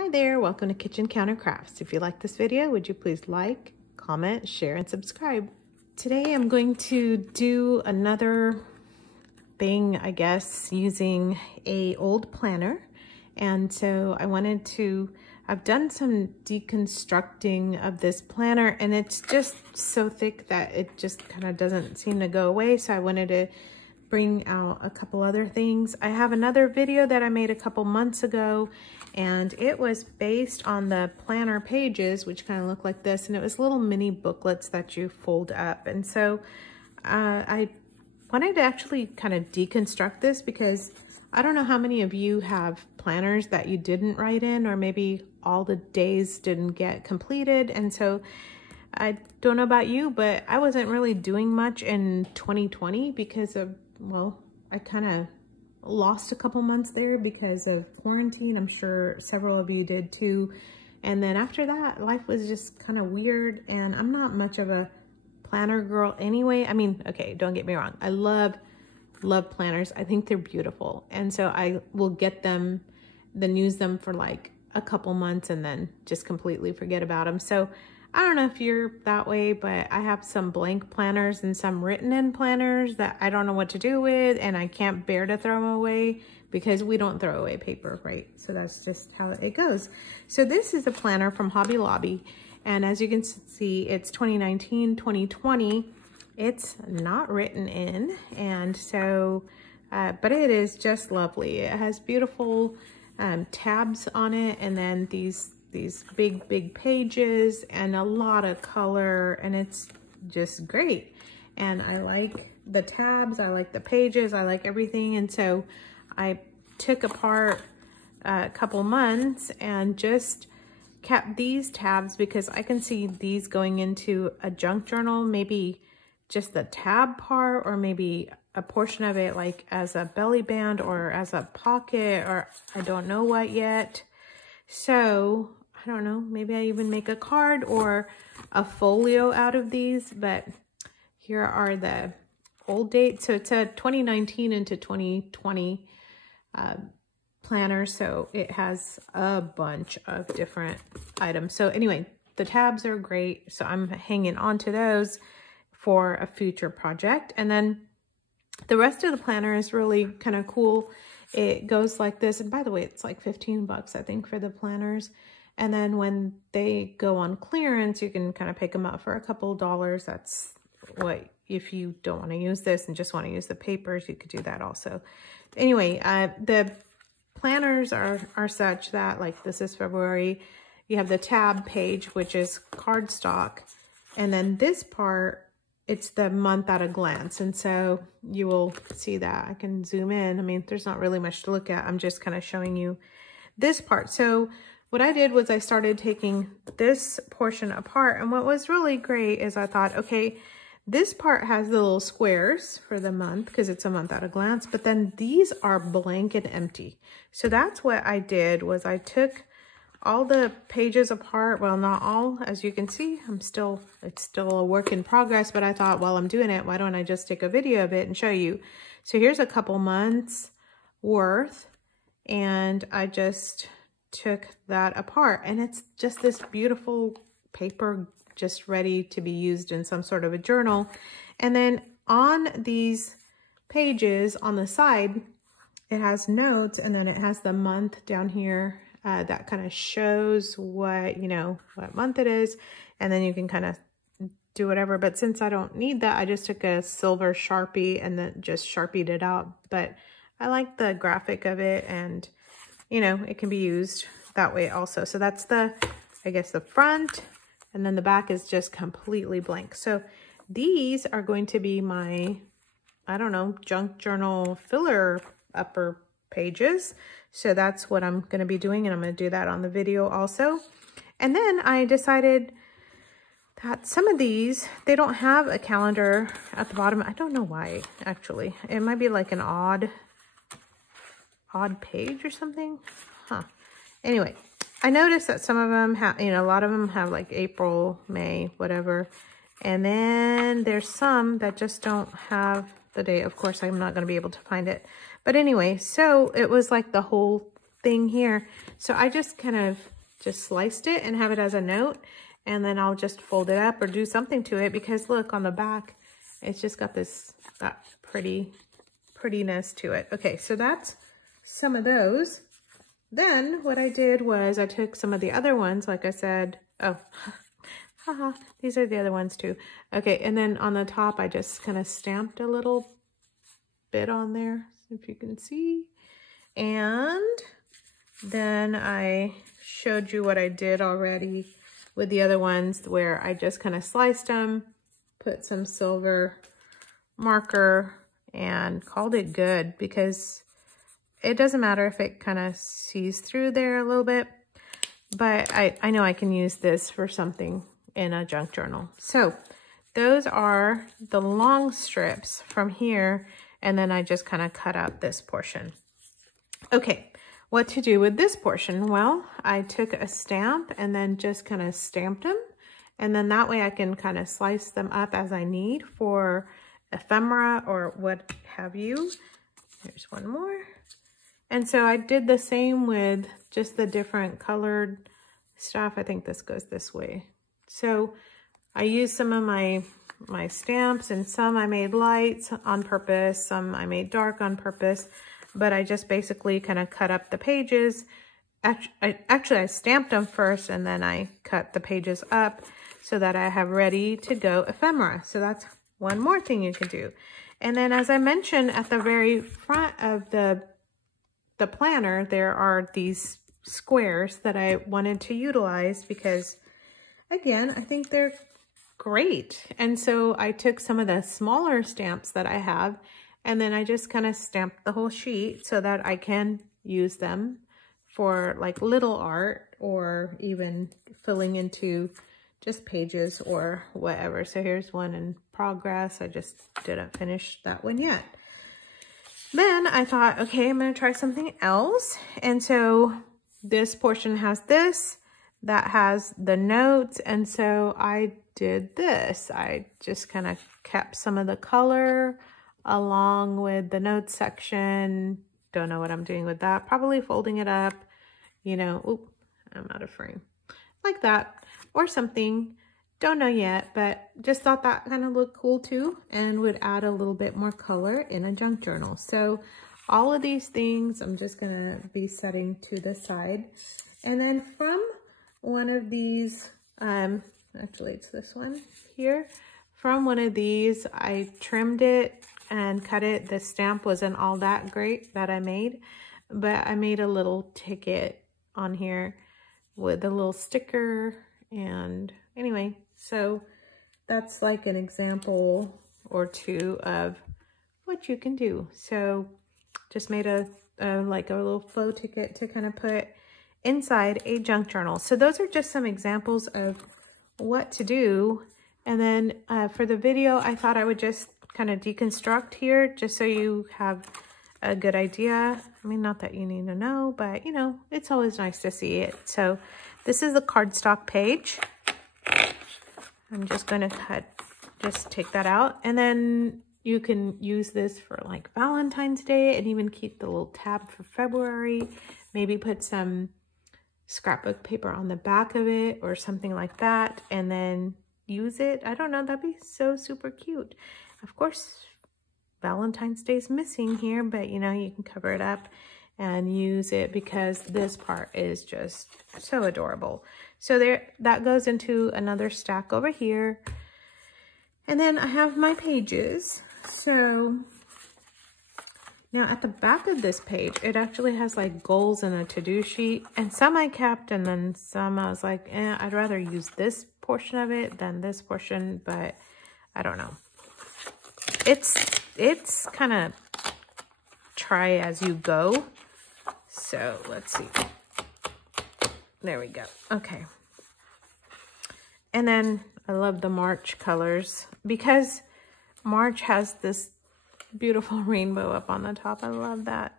Hi there, welcome to Kitchen Counter Crafts. If you like this video, would you please like, comment, share, and subscribe. Today I'm going to do another thing, I guess, using a old planner. And so I've done some deconstructing of this planner, and it's just so thick that it just kind of doesn't seem to go away. So I wanted to bring out a couple other things. I have another video that I made a couple months ago, and it was based on the planner pages, which kind of look like this, and it was little mini booklets that you fold up. And so I wanted to actually kind of deconstruct this because I don't know how many of you have planners that you didn't write in, or maybe all the days didn't get completed. And so I don't know about you, but I wasn't really doing much in 2020 because of, well, I kind of lost a couple months there because of quarantine. I'm sure several of you did too. And then after that, life was just kind of weird, and I'm not much of a planner girl anyway. I mean, okay, don't get me wrong. I love planners. I think they're beautiful. And so I will get them, then use them for like a couple months and then just completely forget about them. So I don't know if you're that way, but I have some blank planners and some written in planners that I don't know what to do with, and I can't bear to throw them away because we don't throw away paper, right? So that's just how it goes. So this is a planner from Hobby Lobby, and as you can see, it's 2019, 2020. It's not written in, and so, but it is just lovely. It has beautiful tabs on it, and then these big pages and a lot of color, and it's just great. And I like the tabs, I like the pages, I like everything. And so I took apart a couple months and just kept these tabs because I can see these going into a junk journal, maybe just the tab part, or maybe a portion of it like as a belly band or as a pocket, or I don't know what yet. So I don't know, maybe I even make a card or a folio out of these, but here are the old dates. So it's a 2019 into 2020 planner, so it has a bunch of different items. So anyway, the tabs are great, so I'm hanging on to those for a future project. And then the rest of the planner is really kind of cool. It goes like this, and by the way, it's like 15 bucks, I think, for the planners. And then when they go on clearance, you can kind of pick them up for a couple dollars. That's what, if you don't want to use this and just want to use the papers, you could do that also. Anyway, the planners are such that, like, this is February. You have the tab page, which is cardstock. And then this part, it's the month at a glance. And so you will see that. I can zoom in. I mean, there's not really much to look at. I'm just kind of showing you this part. So what I did was I started taking this portion apart, and what was really great is I thought, okay, this part has the little squares for the month because it's a month at a glance, but then these are blank and empty. So that's what I did, was I took all the pages apart. Well, not all, as you can see, it's still a work in progress, but I thought, while I'm doing it, why don't I just take a video of it and show you? So here's a couple months worth, and I just took that apart, and it's just this beautiful paper just ready to be used in some sort of a journal. And then on these pages on the side, it has notes, and then it has the month down here that kind of shows what, you know, what month it is, and then you can kind of do whatever. But since I don't need that, I just took a silver Sharpie and then just Sharpied it out. But I like the graphic of it, and you know, it can be used that way also. So that's the, I guess, the front, and then the back is just completely blank. So these are going to be my, I don't know, junk journal filler upper pages. So that's what I'm going to be doing, and I'm going to do that on the video also. And then I decided that some of these, they don't have a calendar at the bottom. I don't know why, actually. It might be like an odd page or something. Huh. Anyway, I noticed that some of them have, you know, a lot of them have like April, May, whatever. And then there's some that just don't have the date. Of course, I'm not going to be able to find it. But anyway, so it was like the whole thing here. So I just kind of just sliced it and have it as a note, and then I'll just fold it up or do something to it, because look on the back, it's just got that prettiness to it. Okay, so that's some of those. Then what I did was I took some of the other ones, like I said, oh, haha, these are the other ones too. Okay, and then on the top, I just kind of stamped a little bit on there, if you can see. And then I showed you what I did already with the other ones, where I just kind of sliced them, put some silver marker, and called it good, because it doesn't matter if it kind of sees through there a little bit, but I know I can use this for something in a junk journal. So those are the long strips from here, and then I just kind of cut out this portion. Okay, what to do with this portion? Well, I took a stamp and then just kind of stamped them, and then that way I can kind of slice them up as I need for ephemera or what have you. Here's one more. And so I did the same with just the different colored stuff. I think this goes this way. So I used some of my stamps, and some I made lights on purpose, some I made dark on purpose, but I just basically kind of cut up the pages. Actually, I stamped them first, and then I cut the pages up so that I have ready to go ephemera. So that's one more thing you can do. And then, as I mentioned, at the very front of the planner, there are these squares that I wanted to utilize because, again, I think they're great. And so I took some of the smaller stamps that I have, and then I just kind of stamped the whole sheet so that I can use them for like little art, or even filling into just pages or whatever. So here's one in progress. I just didn't finish that one yet. Then I thought, okay, I'm going to try something else. And so this portion has this, that has the notes. And so I did this. I just kind of kept some of the color along with the notes section. Don't know what I'm doing with that. Probably folding it up, you know, oop, I'm out of frame, like that or something. Don't know yet, but just thought that kind of looked cool too, and would add a little bit more color in a junk journal. So all of these things I'm just gonna be setting to the side. And then from one of these, actually it's this one here, from one of these, I trimmed it and cut it. The stamp wasn't all that great that I made, but I made a little ticket on here with a little sticker. And anyway, so that's like an example or two of what you can do. So just made like a little faux ticket to kind of put inside a junk journal. So those are just some examples of what to do. And then for the video, I thought I would just kind of deconstruct here just so you have a good idea. I mean, not that you need to know, but you know, it's always nice to see it. So this is the cardstock page. I'm just going to just take that out. And then you can use this for like Valentine's Day, and even keep the little tab for February. Maybe put some scrapbook paper on the back of it or something like that, and then use it. I don't know, that'd be so super cute. Of course, Valentine's Day is missing here, but you know, you can cover it up and use it because this part is just so adorable. So there, that goes into another stack over here. And then I have my pages. So now at the back of this page, it actually has like goals and a to-do sheet, and some I kept, and then some I was like, I'd rather use this portion of it than this portion, but I don't know. It's kind of try as you go. So let's see. There we go. Okay. And then I love the March colors because March has this beautiful rainbow up on the top. I love that.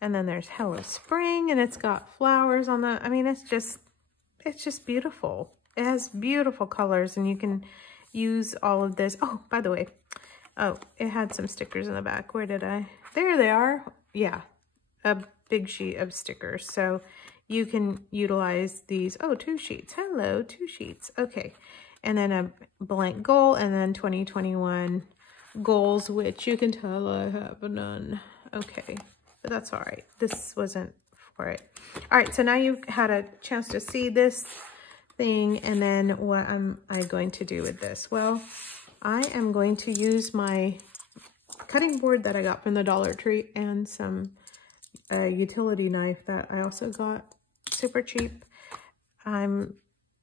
And then there's Hello Spring, and it's got flowers on the, I mean, it's just beautiful. It has beautiful colors, and you can use all of this. Oh, by the way, oh, it had some stickers in the back. Where did I? There they are. Yeah. big sheet of stickers. So you can utilize these. Oh, 2 sheets. Hello, 2 sheets. Okay. And then a blank goal, and then 2021 goals, which you can tell I have none. Okay, but that's all right. This wasn't for it. All right, so now you've had a chance to see this thing, and then what am I going to do with this? Well, I am going to use my cutting board that I got from the Dollar Tree and some utility knife that I also got super cheap. I'm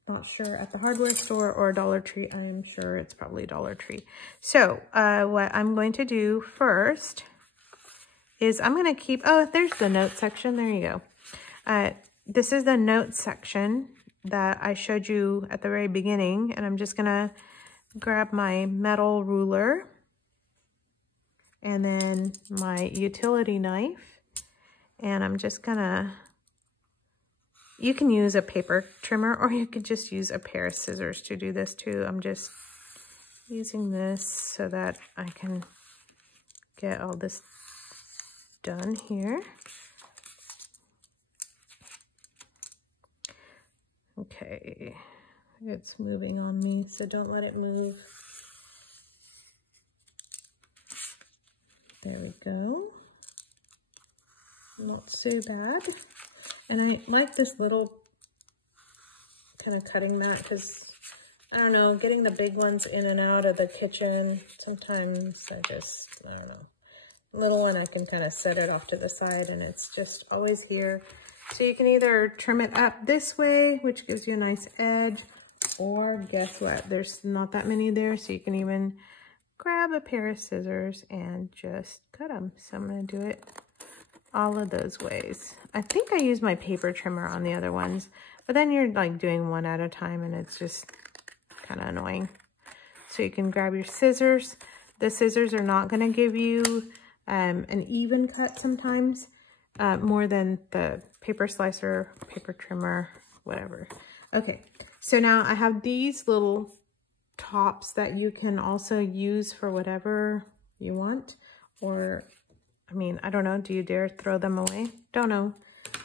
not sure at the hardware store or Dollar Tree. I'm sure it's probably Dollar Tree. So what I'm going to do first is I'm going to keep, oh, there's the note section. There you go. This is the note section that I showed you at the very beginning. And I'm just going to grab my metal ruler and then my utility knife. And I'm just going to, you can use a paper trimmer, or you could just use a pair of scissors to do this too. I'm just using this so that I can get all this done here. Okay, it's moving on me, so don't let it move. There we go. Not so bad. And I like this little kind of cutting mat because, I don't know, getting the big ones in and out of the kitchen, sometimes I don't know. Little one, I can kind of set it off to the side and it's just always here. So you can either trim it up this way, which gives you a nice edge, or guess what? There's not that many there, so you can even grab a pair of scissors and just cut them. So I'm going to do it all of those ways. I think I use my paper trimmer on the other ones, but then you're like doing one at a time and it's just kind of annoying. So you can grab your scissors. The scissors are not going to give you an even cut sometimes, more than the paper slicer, paper trimmer, whatever. Okay, so now I have these little tops that you can also use for whatever you want, or I mean, I don't know, do you dare throw them away? Don't know.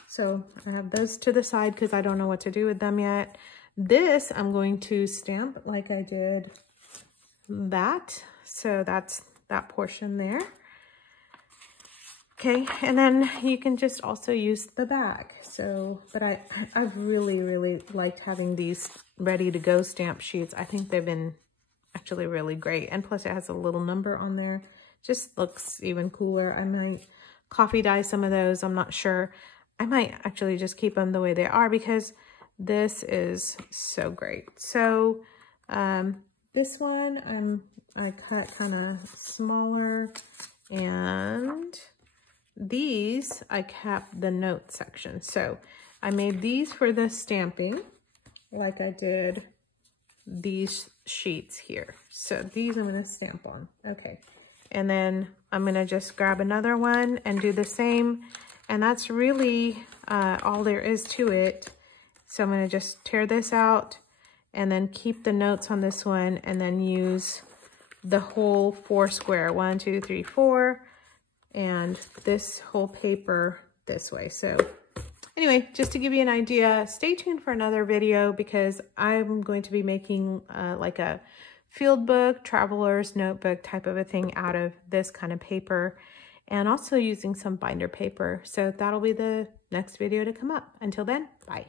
So I have those to the side because I don't know what to do with them yet. This I'm going to stamp like I did that. So that's that portion there. Okay, and then you can just also use the back. So, but I've really liked having these ready to go stamp sheets. I think they've been actually really great. And plus it has a little number on there. Just looks even cooler. I might coffee dye some of those. I'm not sure. I might actually just keep them the way they are because this is so great. So this one I cut kind of smaller, and these I kept the note section. So I made these for the stamping like I did these sheets here. So these I'm going to stamp on. Okay. And then I'm going to just grab another one and do the same. And that's really all there is to it. So I'm going to just tear this out and then keep the notes on this one and then use the whole 4 square. 1, 2, 3, 4. And this whole paper this way. So anyway, just to give you an idea, stay tuned for another video because I'm going to be making like a field book, traveler's notebook type of a thing out of this kind of paper, and also using some binder paper. So that'll be the next video to come up. Until then, bye.